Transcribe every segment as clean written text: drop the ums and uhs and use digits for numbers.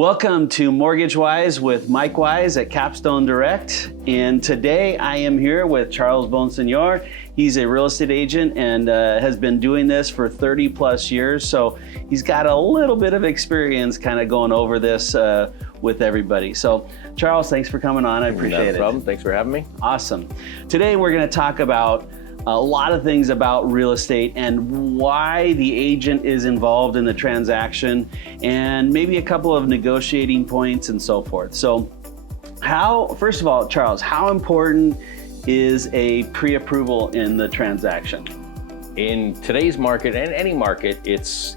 Welcome to Mortgage Wise with Mike Wise at Capstone Direct. And today I am here with Charles Bonsignore. He's a real estate agent and has been doing this for 30 plus years. So he's got a little bit of experience kind of going over this with everybody. So Charles, thanks for coming on. I appreciate it. No problem. Thanks for having me. Awesome. Today we're going to talk about a lot of things about real estate and why the agent is involved in the transaction and maybe a couple of negotiating points and so forth. So first of all, Charles, how important is a pre-approval in the transaction? In today's market and any market, it's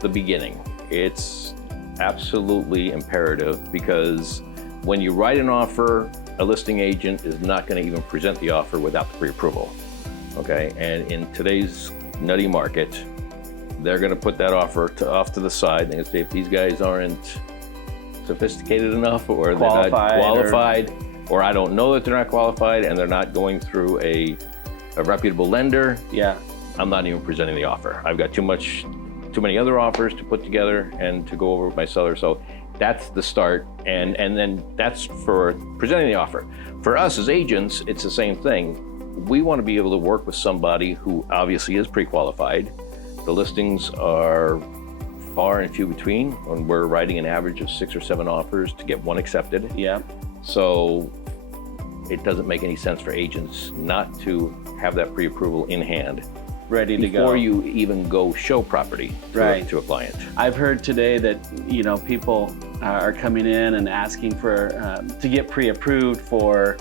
the beginning. It's absolutely imperative because when you write an offer, a listing agent is not going to even present the offer without the pre-approval. Okay, and in today's nutty market, they're going to put that offer off to the side. They're going to say if these guys aren't sophisticated enough, or they're not qualified, or I don't know that they're not qualified, and they're not going through a reputable lender. Yeah, I'm not even presenting the offer. I've got too many other offers to put together and to go over with my seller. So that's the start, and then that's for presenting the offer. For us as agents, it's the same thing. We want to be able to work with somebody who obviously is pre-qualified. The listings are far and few between when we're writing an average of 6 or 7 offers to get one accepted. Yeah. So it doesn't make any sense for agents not to have that pre-approval in hand, ready to go before you even go show property to a client. I've heard today that people are coming in and asking for to get pre-approved for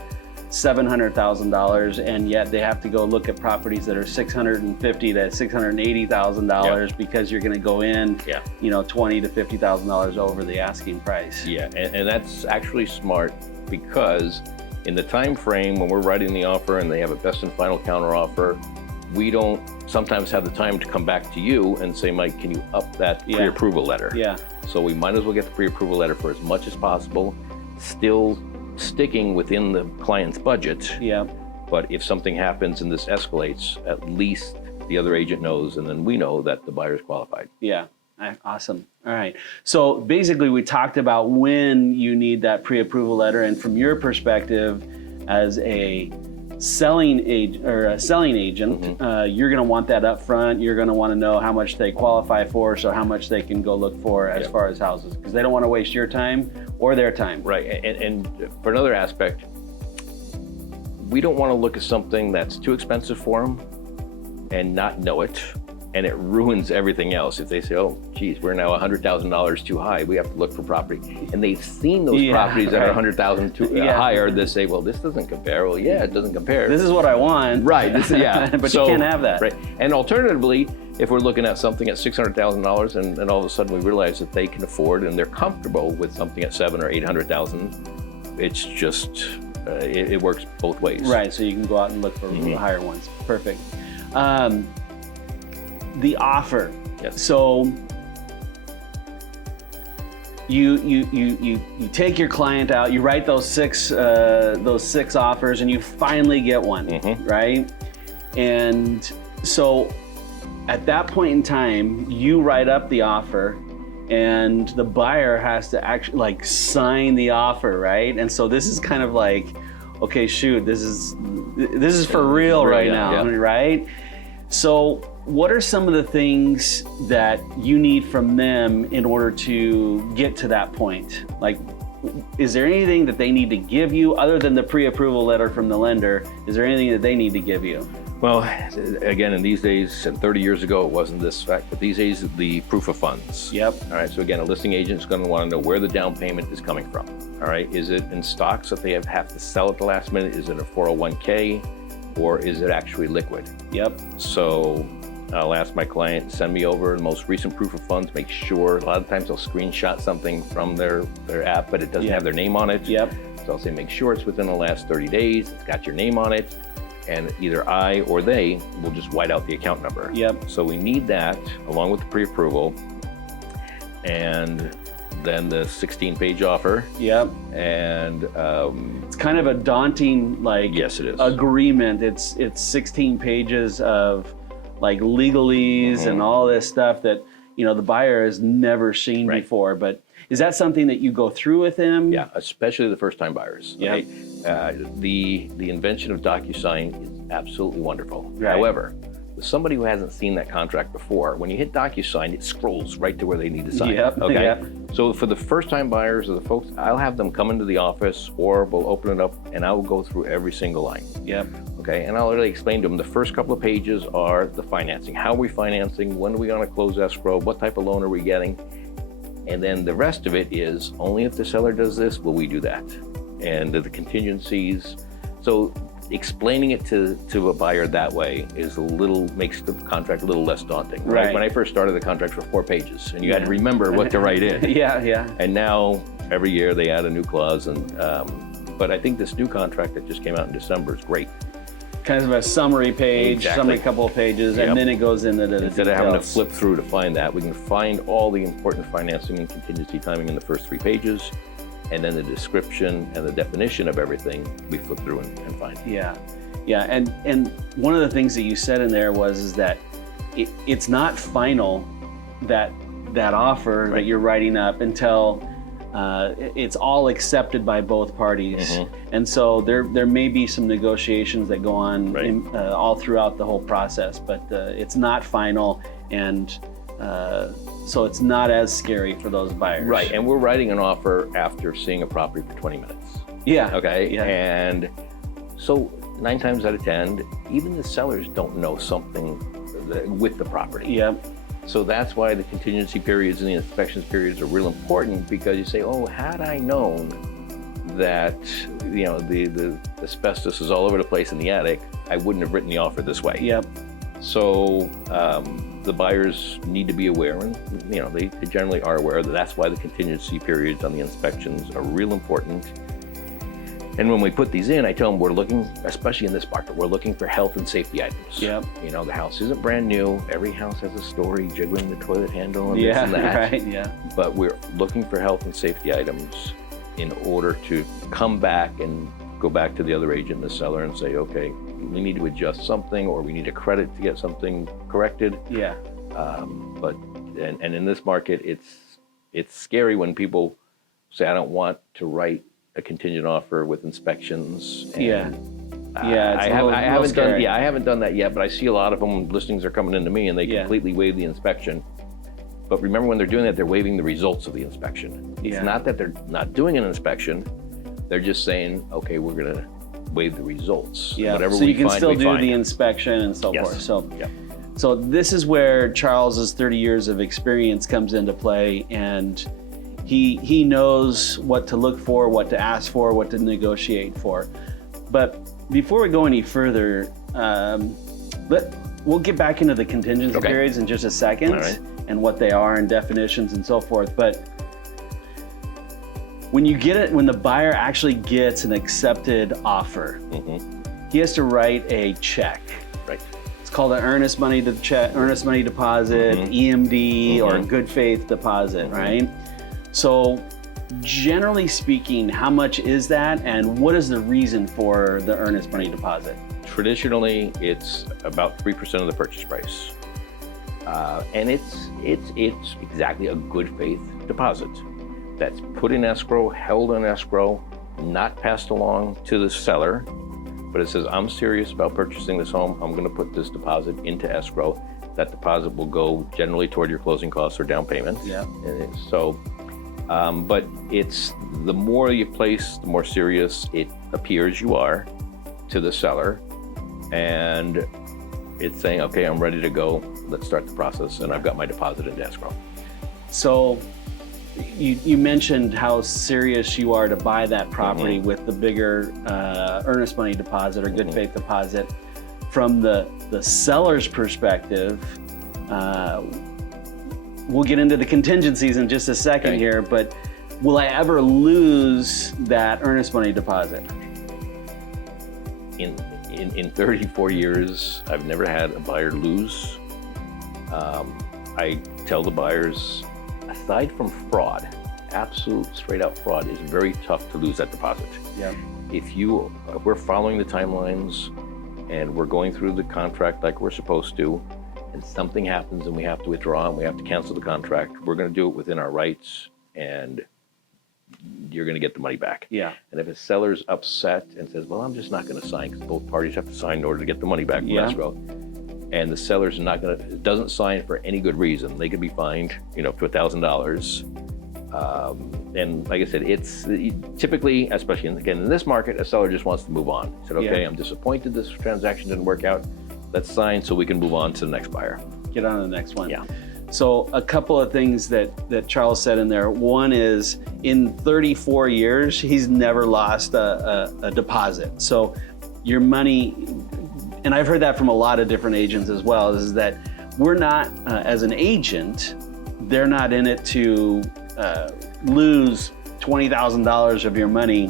$700,000, and yet they have to go look at properties that are $650,000 to $680,000 because you're going to go in, $20,000 to $50,000 over the asking price. Yeah, and that's actually smart because in the time frame when we're writing the offer and they have a best and final counter offer, we don't sometimes have the time to come back to you and say, Mike, can you up that pre-approval letter? Yeah. So we might as well get the pre-approval letter for as much as possible, still sticking within the client's budget. Yeah. But if something happens and this escalates, at least the other agent knows, and then we know that the buyer is qualified. Yeah. Awesome. All right. So basically we talked about when you need that pre-approval letter, and from your perspective as a selling agent, you're going to want that up front. You're going to want to know how much they qualify for, so how much they can go look for as far as houses, because they don't want to waste your time or their time. Right. And for another aspect, we don't want to look at something that's too expensive for them and not know it, and it ruins everything else. If they say, oh, geez, we're now $100,000 too high, we have to look for property. And they've seen those properties that are $100,000 too higher. They say, well, this doesn't compare. Well, yeah, it doesn't compare. This is what I want. Right. But you can't have that. Right. And alternatively, if we're looking at something at $600,000 and all of a sudden we realize that they can afford and they're comfortable with something at $700,000 or $800,000, it's just, it works both ways. Right, so you can go out and look for higher ones. Perfect. The offer. Yes. So you take your client out, you write those six offers, and you finally get one, right? And so at that point in time, you write up the offer, and the buyer has to actually sign the offer, right? And so this is kind of like, okay, shoot, this is for real right now, right? So what are some of the things that you need from them in order to get to that point? Like, is there anything that they need to give you other than the pre-approval letter from the lender? Is there anything that they need to give you? Well, again, in these days, and 30 years ago, it wasn't this fact, but these days, the proof of funds. Yep. All right, so again, a listing agent is going to want to know where the down payment is coming from. All right, is it in stocks that they have to sell at the last minute? Is it a 401k, or is it actually liquid? Yep. So I'll ask my client, send me over the most recent proof of funds, make sure. A lot of times they'll screenshot something from their app, but it doesn't have their name on it. Yep. So I'll say, make sure it's within the last 30 days, it's got your name on it, and either I or they will just white out the account number. Yep. So we need that along with the pre-approval, and then the 16-page offer. Yep. And it's kind of a daunting, yes, it is. Agreement. It's 16 pages of legalese and all this stuff that the buyer has never seen before. But Is that something that you go through with him? Yeah, especially the first-time buyers. Yeah. Okay? The invention of DocuSign is absolutely wonderful. Right. However, with somebody who hasn't seen that contract before, when you hit DocuSign, it scrolls right to where they need to sign. Yep. Okay. Yep. So for the first-time buyers or the folks, I'll have them come into the office, or we'll open it up, and I will go through every single line. Yep. Okay, and I'll really explain to them the first couple of pages are the financing. How are we financing? When are we going to close escrow? What type of loan are we getting? And then the rest of it is only if the seller does this, will we do that? And the contingencies. So explaining it to a buyer that way is makes the contract a little less daunting. Right. When I first started, the contracts were 4 pages, and you had to remember what to write in. Yeah. And now every year they add a new clause. And but I think this new contract that just came out in December is great. Kind of a summary page, Exactly. summary couple of pages, Yep. and then it goes into the Instead details. of having to flip through to find that, we can find all the important financing and contingency timing in the first 3 pages, and then the description and the definition of everything we flip through and find. Yeah. And one of the things that you said in there is that it's not final, that offer that you're writing up, until it's all accepted by both parties. And so there may be some negotiations that go on all throughout the whole process, but it's not final, and so it's not as scary for those buyers. Right, and we're writing an offer after seeing a property for 20 minutes. Yeah. Okay, Yeah. and so 9 times out of 10, even the sellers don't know something with the property. Yep. So that's why the contingency periods and the inspections periods are real important, because you say, oh, had I known that, you know, the asbestos is all over the place in the attic, I wouldn't have written the offer this way. Yep. So the buyers need to be aware, and you know, they generally are aware that that's why the contingency periods on the inspections are real important. And when we put these in, I tell them we're looking, especially in this market, we're looking for health and safety items. Yep. You know, the house isn't brand new. Every house has a story, jiggling the toilet handle and this and that. Right. Yeah. But we're looking for health and safety items in order to come back and go back to the other agent and the seller and say, okay, we need to adjust something, or we need a credit to get something corrected. Yeah. But in this market, it's scary when people say, I don't want to write a contingent offer with inspections. And I haven't done that yet, but I see a lot of them when listings are coming into me and they completely waive the inspection. But remember, when they're doing that, they're waiving the results of the inspection. Yeah. It's not that they're not doing an inspection. They're just saying, okay, we're gonna waive the results. Yeah. Whatever so we you can find, still we do find. the inspection and so Yes. forth. So, Yeah. so this is where Charles's 30 years of experience comes into play, and he knows what to look for, what to ask for, what to negotiate for. But before we go any further, we'll get back into the contingency periods in just a second, All right. and what they are and definitions and so forth. But when the buyer actually gets an accepted offer, he has to write a check. Right. It's called an earnest money deposit, EMD, or good faith deposit, right? So generally speaking, how much is that, and what is the reason for the earnest money deposit? Traditionally, it's about 3% of the purchase price. And it's exactly a good faith deposit that's put in escrow, held in escrow, not passed along to the seller, but it says, I'm serious about purchasing this home. I'm going to put this deposit into escrow. That deposit will go generally toward your closing costs or down payment. Yeah. And so, but it's the more you place, the more serious it appears you are to the seller. And it's saying, okay, I'm ready to go. Let's start the process. And I've got my deposit into escrow. So you mentioned how serious you are to buy that property with the bigger earnest money deposit or good faith deposit. From the seller's perspective, we'll get into the contingencies in just a second here, but will I ever lose that earnest money deposit? In 34 years, I've never had a buyer lose. I tell the buyers, aside from fraud, absolute straight out fraud is very tough to lose that deposit. Yeah. If we're following the timelines and we're going through the contract like we're supposed to, and something happens and we have to withdraw and we have to cancel the contract, we're going to do it within our rights and you're going to get the money back. Yeah. And if a seller's upset and says, well, I'm just not going to sign, because both parties have to sign in order to get the money back from escrow, and the seller's doesn't sign for any good reason, they could be fined, up to $1,000. And like I said, it's typically, especially in this market, a seller just wants to move on. He said, okay, I'm disappointed this transaction didn't work out. Let's sign so we can move on to the next buyer. Get on to the next one. Yeah. So a couple of things that Charles said in there. One is, in 34 years, he's never lost a deposit. So your money, and I've heard that from a lot of different agents as well, is that we're not, as an agent, they're not in it to lose $20,000 of your money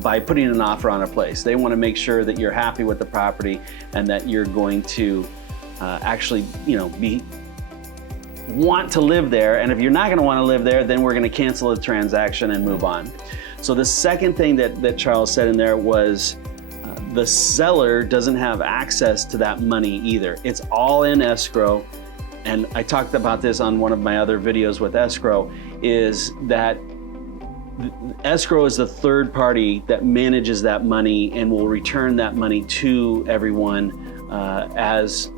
by putting an offer on a place. They want to make sure that you're happy with the property and that you're going to actually, want to live there. And if you're not going to want to live there, then we're going to cancel the transaction and move on. So the second thing that Charles said in there was, the seller doesn't have access to that money either. It's all in escrow. And I talked about this on one of my other videos with escrow, is that escrow is the third party that manages that money and will return that money to everyone as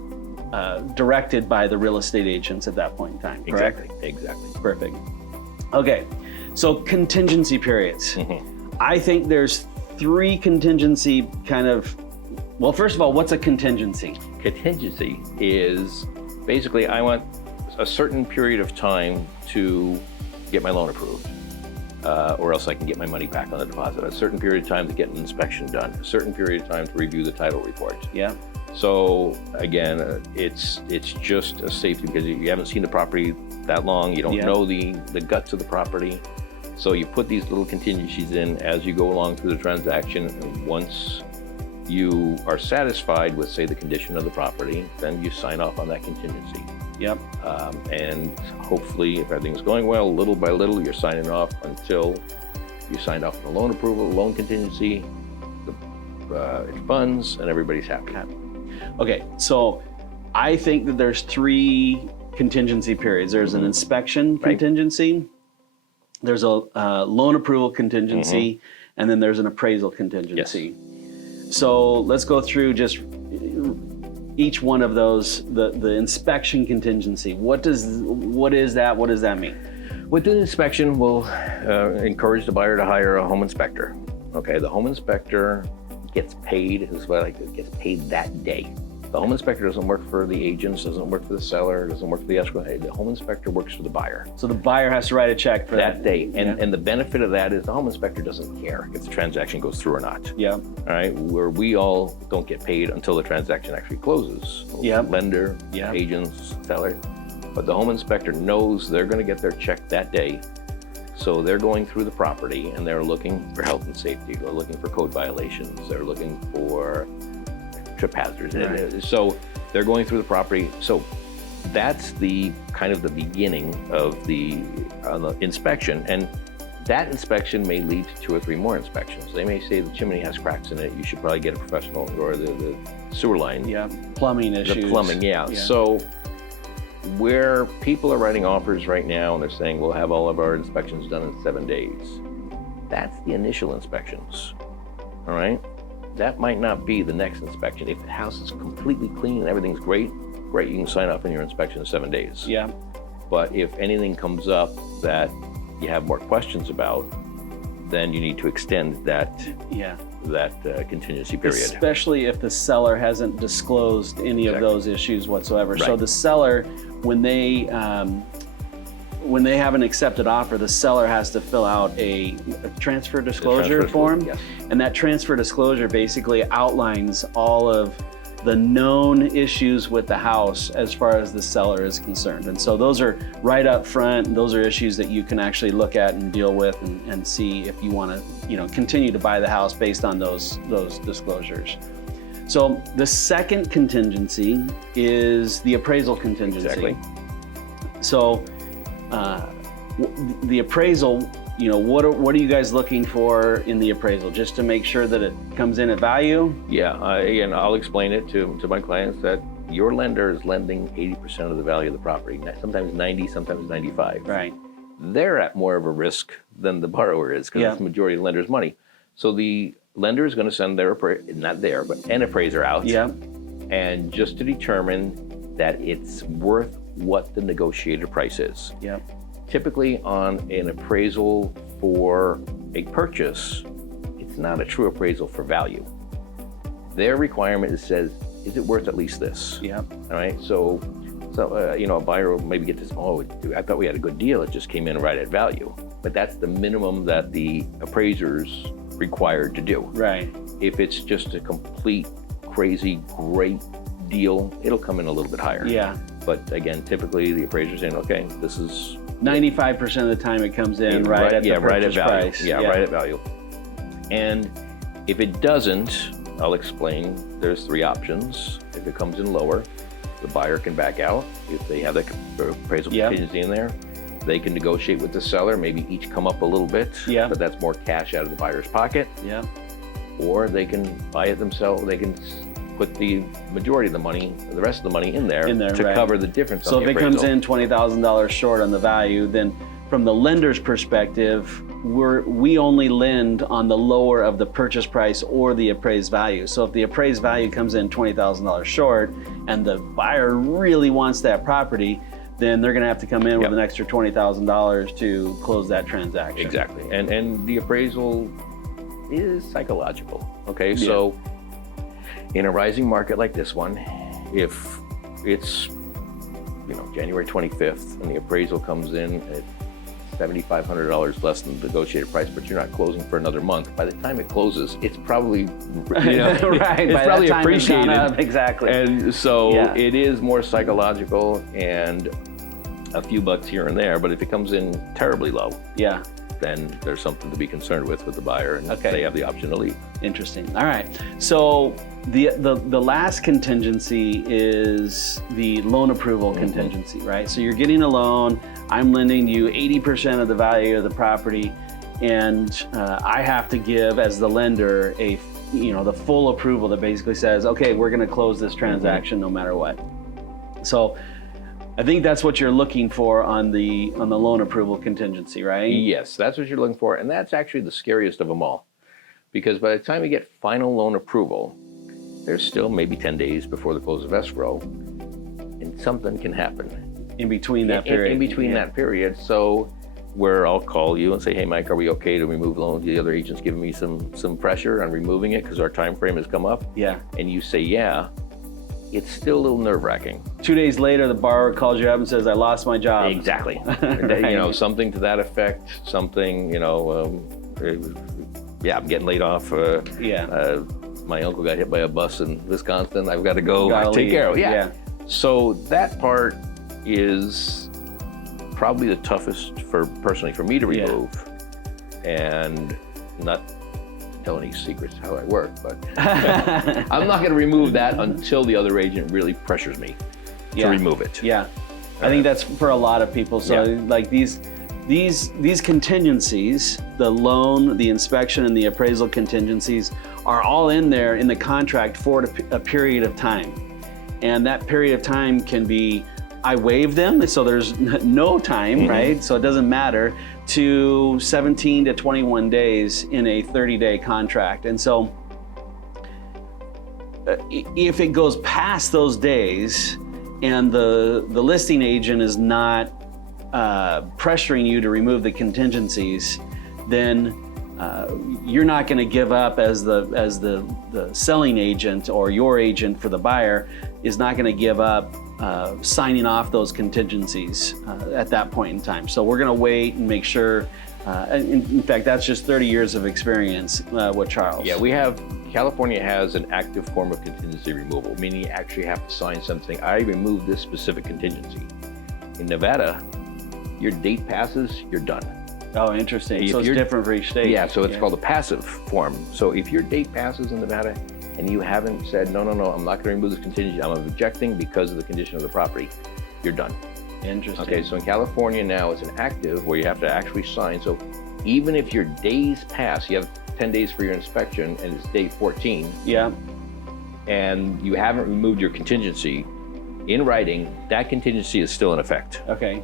directed by the real estate agents at that point in time, correct? Exactly. Perfect. Okay, so contingency periods. I think there's 3 contingency well, first of all, what's a contingency? Contingency is basically, I want a certain period of time to get my loan approved, or else I can get my money back on the deposit. A certain period of time to get an inspection done. A certain period of time to review the title report. Yeah. So again, it's just a safety, because you haven't seen the property that long. You don't know the guts of the property. So you put these little contingencies in as you go along through the transaction. And once you are satisfied with, say, the condition of the property, then you sign off on that contingency. Yep. And hopefully, if everything's going well, little by little, you're signing off until you signed off on the loan approval, loan contingency, it funds, and everybody's happy. Okay, so I think that there's 3 contingency periods. There's an inspection contingency, there's a loan approval contingency, and then there's an appraisal contingency. Yes. So let's go through just each one of those. The inspection contingency, what is that? What does that mean? With the inspection, we'll encourage the buyer to hire a home inspector. Okay, the home inspector gets paid gets paid that day. The home inspector doesn't work for the agents, doesn't work for the seller, doesn't work for the escrow. The home inspector works for the buyer. So the buyer has to write a check for that day. And the benefit of that is the home inspector doesn't care if the transaction goes through or not. Yeah. All right. Where we all don't get paid until the transaction actually closes. Yeah. Lender, agents, seller. But the home inspector knows they're going to get their check that day. So they're going through the property and they're looking for health and safety. They're looking for code violations. They're looking for trip hazards. Right. So they're going through the property. So that's the kind of the beginning of the inspection. And that inspection may lead to 2 or 3 more inspections. They may say the chimney has cracks in it. You should probably get a professional, or the sewer line. Yeah, plumbing issues. The plumbing, yeah. So where people are writing offers right now and they're saying we'll have all of our inspections done in 7 days, that's the initial inspections. All right. That might not be the next inspection. If the house is completely clean and everything's great, you can sign off on your inspection in 7 days. Yeah. But if anything comes up that you have more questions about, then you need to extend that contingency period. Especially if the seller hasn't disclosed any of those issues whatsoever. Right. So the seller, when they have an accepted offer, the seller has to fill out a transfer disclosure form. Yes. And that transfer disclosure basically outlines all of the known issues with the house as far as the seller is concerned. And so those are right up front. Those are issues that you can actually look at and deal with and see if you want to, continue to buy the house based on those disclosures. So the second contingency is the appraisal contingency. Exactly. So the appraisal, what are you guys looking for in the appraisal? Just to make sure that it comes in at value? Yeah, again, I'll explain it to my clients that your lender is lending 80% of the value of the property. Sometimes 90, sometimes 95. Right. they're at more of a risk than the borrower is because it's the majority of the lender's money. So the lender is going to send an appraiser out. Yeah. And just to determine that it's worth what the negotiated price is. Yeah. Typically on an appraisal for a purchase, it's not a true appraisal for value. Their requirement says, is it worth at least this? Yeah. All right, so a buyer will maybe get this, I thought we had a good deal, it just came in right at value. But that's the minimum that the appraiser's required to do. Right. If it's just a complete, crazy, great deal, it'll come in a little bit higher. Yeah. But again, typically the appraiser's saying, okay, this is 95% of the time it comes in right at the purchase value. price. Yeah, right at value. And if it doesn't, I'll explain, there's 3 options. If it comes in lower, the buyer can back out. If they have the appraisal contingency in there, they can negotiate with the seller, maybe each come up a little bit, but that's more cash out of the buyer's pocket. Yeah. Or they can buy it themselves. They can put the majority of the money, the rest of the money in there to cover the difference. So on the if it appraisal. comes in $20,000 short on the value, then from the lender's perspective, we only lend on the lower of the purchase price or the appraised value. So if the appraised value comes in $20,000 short and the buyer really wants that property, then they're going to have to come in with an extra $20,000 to close that transaction. Exactly. And the appraisal is psychological. Okay, so in a rising market like this one, if it's January 25th and the appraisal comes in at $7,500 less than the negotiated price, but you're not closing for another month, by the time it closes, it's probably it's probably appreciated. Exactly. And so it is more psychological and a few bucks here and there, but if it comes in terribly low, then there's something to be concerned with the buyer, and they have the option to leave. Interesting. All right. So the last contingency is the loan approval contingency, right? So you're getting a loan. I'm lending you 80% of the value of the property, and I have to give, as the lender, the full approval that basically says, okay, we're going to close this transaction no matter what. So I think that's what you're looking for on the loan approval contingency, right? Yes, that's what you're looking for, and that's actually the scariest of them all, because by the time you get final loan approval, there's still maybe 10 days before the close of escrow, and something can happen in between that period. In between that period, so where I'll call you and say, hey, Mike, are we okay to remove the loan? The other agent's giving me some pressure on removing it because our time frame has come up. Yeah. And you say, yeah. It's still a little nerve-wracking. 2 days later, the borrower calls you up and says, I lost my job. Exactly. Right. Something to that effect, something, I'm getting laid off. My uncle got hit by a bus in Wisconsin. I've got to go take care of it. Yeah. So that part is probably the toughest personally for me to remove. And not tell any secrets how I work, but I'm not going to remove that until the other agent really pressures me to remove it. Yeah, I think that's for a lot of people. So like these contingencies, the loan, the inspection, and the appraisal contingencies are all in there in the contract for a period of time. And that period of time can be, I waive them, so there's no time, right? So it doesn't matter, to 17 to 21 days in a 30-day contract. And so if it goes past those days and the listing agent is not pressuring you to remove the contingencies, then you're not going to give up as the selling agent, or your agent for the buyer is not going to give up signing off those contingencies at that point in time. So we're going to wait and make sure. In fact, that's just 30 years of experience with Charles. Yeah, California has an active form of contingency removal, meaning you actually have to sign something. I remove this specific contingency. In Nevada, your date passes, you're done. Oh, interesting. So it's different for each state. Yeah, so it's called a passive form. So if your date passes in Nevada and you haven't said, no, I'm not going to remove this contingency, I'm objecting because of the condition of the property, you're done. Interesting. Okay, so in California now it's an active where you have to actually sign. So even if your days pass, you have 10 days for your inspection and it's day 14. Yeah. And you haven't removed your contingency in writing, that contingency is still in effect. Okay.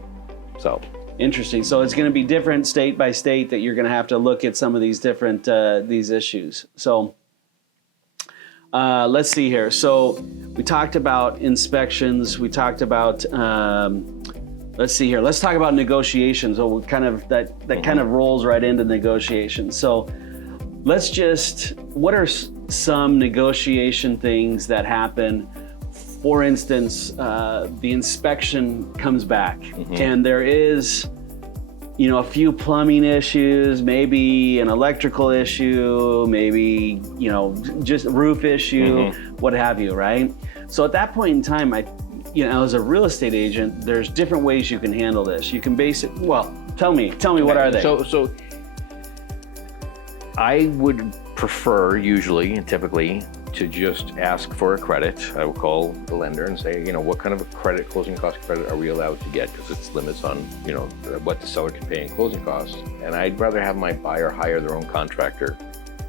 So Interesting. So it's going to be different state by state that you're going to have to look at some of these different these issues. So let's see here. So we talked about inspections. We talked about let's see here. Let's talk about negotiations. So we kind of that kind of rolls right into negotiations. So let's just, what are some negotiation things that happen? For instance, the inspection comes back and there is, you know, a few plumbing issues, maybe an electrical issue, maybe, you know, just a roof issue, what have you, right? So at that point in time, you know, as a real estate agent, there's different ways you can handle this. You can base it, well, tell me, what are they? So I would prefer usually and typically to just ask for a credit. I will call the lender and say, you know, what kind of a credit, closing cost credit are we allowed to get? Because it's limits on, you know, what the seller can pay in closing costs. And I'd rather have my buyer hire their own contractor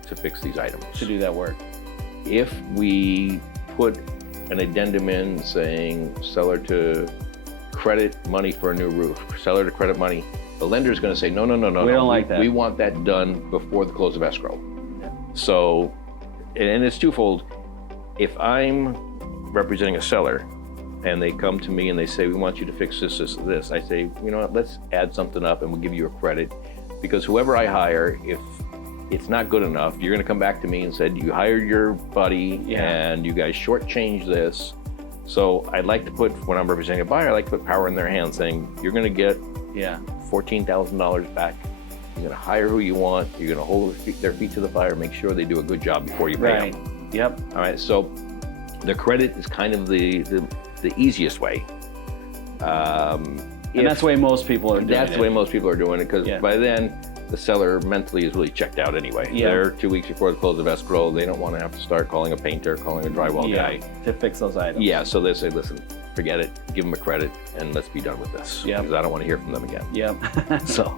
to fix these items. To do that work. If we put an addendum in saying seller to credit money for a new roof, seller to credit money, the lender's going to say, no. We don't like that. We want that done before the close of escrow. Yeah. So, and it's twofold. If I'm representing a seller and they come to me and they say, we want you to fix this, I say, you know what, let's add something up and we'll give you a credit. Because whoever I hire, if it's not good enough, you're gonna come back to me and said, you hired your buddy and you guys shortchanged this. So I'd like to put, when I'm representing a buyer, I like to put power in their hands saying, you're gonna get $14,000 back. You're gonna hire who you want. You're gonna hold their feet to the fire, make sure they do a good job before you pay them. Yep. All right, so the credit is kind of the easiest way. And that's the way most people are doing it. That's the way most people are doing it, because by then, the seller mentally is really checked out anyway. They're 2 weeks before the close of escrow. They don't want to have to start calling a painter, calling a drywall guy. To fix those items. Yeah, so they say, listen, forget it, give them a credit, and let's be done with this. Because I don't want to hear from them again. So,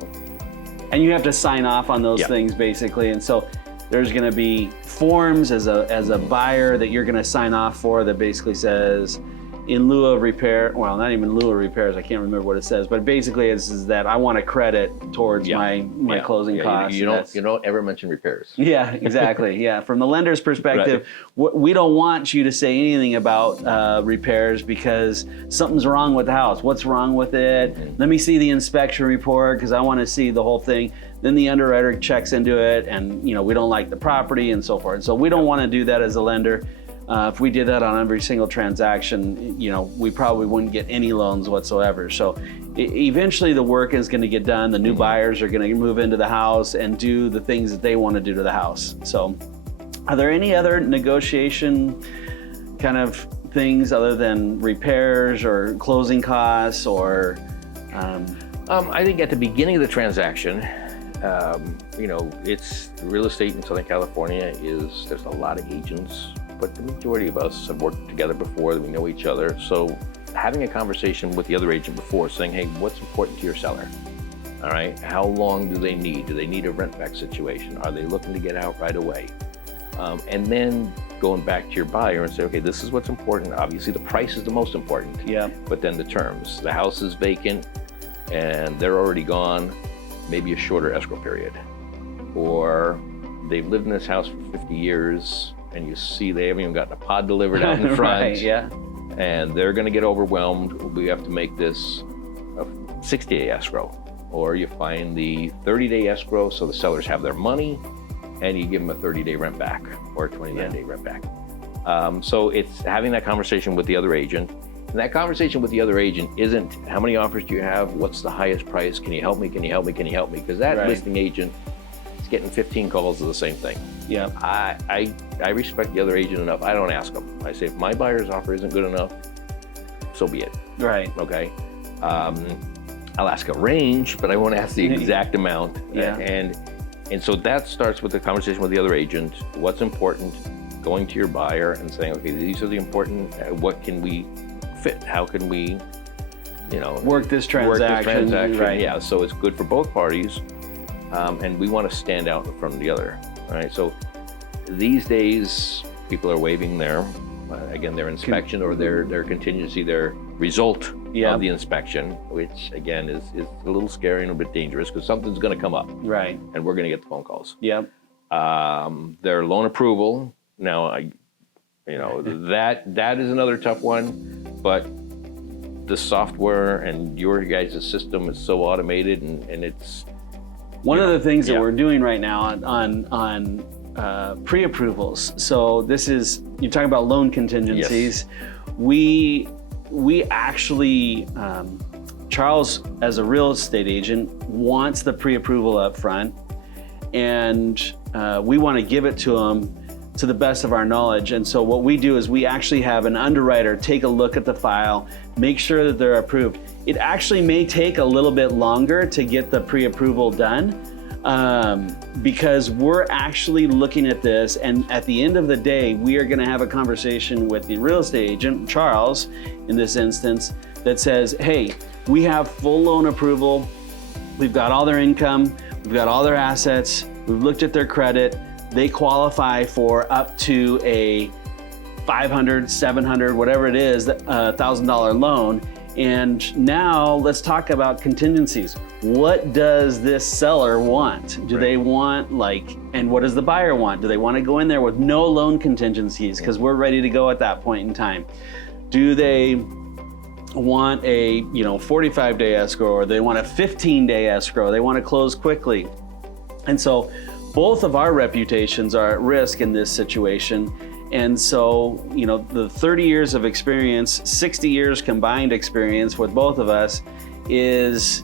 and you have to sign off on those things basically. And so there's going to be forms as a buyer that you're going to sign off for that basically says, in lieu of repair, well, not even in lieu of repairs, I can't remember what it says, but basically it's that I want a credit towards my closing costs. You don't ever mention repairs. Yeah, exactly. From the lender's perspective, we don't want you to say anything about repairs because something's wrong with the house. What's wrong with it? Let me see the inspection report because I want to see the whole thing. Then the underwriter checks into it and, you know, we don't like the property and so forth. So we don't want to do that as a lender. If we did that on every single transaction, you know, we probably wouldn't get any loans whatsoever. So eventually the work is going to get done. The new buyers are going to move into the house and do the things that they want to do to the house. So are there any other negotiation kind of things other than repairs or closing costs or? I think at the beginning of the transaction, you know, it's real estate in Southern California there's a lot of agents, but the majority of us have worked together before, we know each other. So having a conversation with the other agent before, saying, hey, what's important to your seller? All right, how long do they need? Do they need a rent back situation? Are they looking to get out right away? And then going back to your buyer and say, okay, this is what's important. Obviously the price is the most important, but then the terms. The house is vacant and they're already gone, maybe a shorter escrow period. Or they've lived in this house for 50 years and you see they haven't even gotten a pod delivered out in front. And they're gonna get overwhelmed. We have to make this a 60-day escrow. Or you find the 30-day escrow so the sellers have their money and you give them a 30-day rent back or a 29-day rent back. So it's having that conversation with the other agent. And that conversation with the other agent isn't, how many offers do you have? What's the highest price? Can you help me? Can you help me? Can you help me? Because that listing agent is getting 15 calls of the same thing. I respect the other agent enough. I don't ask them. I say, if my buyer's offer isn't good enough, so be it. Okay. I'll ask a range, but I won't ask the exact amount. And so that starts with the conversation with the other agent. What's important? Going to your buyer and saying, okay, these are the important, what can we fit? How can we, you know, work this transaction. Yeah, so it's good for both parties. And we want to stand out in front of the other, right? So these days, people are waiving their, again, their inspection or their contingency, their result Yep. of the inspection, which again is a little scary and a bit dangerous because something's going to come up, Right. and we're going to get the phone calls. Yep. Their loan approval. Now, that is another tough one, but the software and your guys' system is so automated, and it's one of the things that yeah. we're doing right now on pre-approvals. So this is, you're talking about loan contingencies. Yes. We actually, Charles, as a real estate agent, wants the pre-approval up front, and we want to give it to him to the best of our knowledge. And so what we do is we actually have an underwriter take a look at the file, make sure that they're approved. It actually may take a little bit longer to get the pre-approval done, because we're actually looking at this, and at the end of the day, we are going to have a conversation with the real estate agent, Charles, in this instance, that says, hey, we have full loan approval, we've got all their income, we've got all their assets, we've looked at their credit, they qualify for up to a $500, $700, whatever it is, $1,000 loan. And now let's talk about contingencies. What does this seller want? Do they want and what does the buyer want? Do they want to go in there with no loan contingencies? Because we're ready to go at that point in time. Do they want a 45-day escrow, or they want a 15-day escrow? They want to close quickly. And so both of our reputations are at risk in this situation. And so, the 30 years of experience, 60 years combined experience with both of us is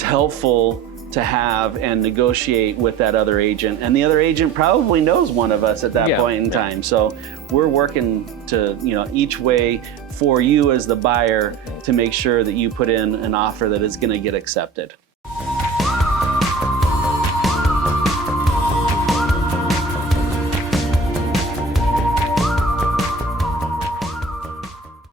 helpful to have and negotiate with that other agent. And the other agent probably knows one of us at that point in time. So we're working to, each way for you as the buyer to make sure that you put in an offer that is going to get accepted.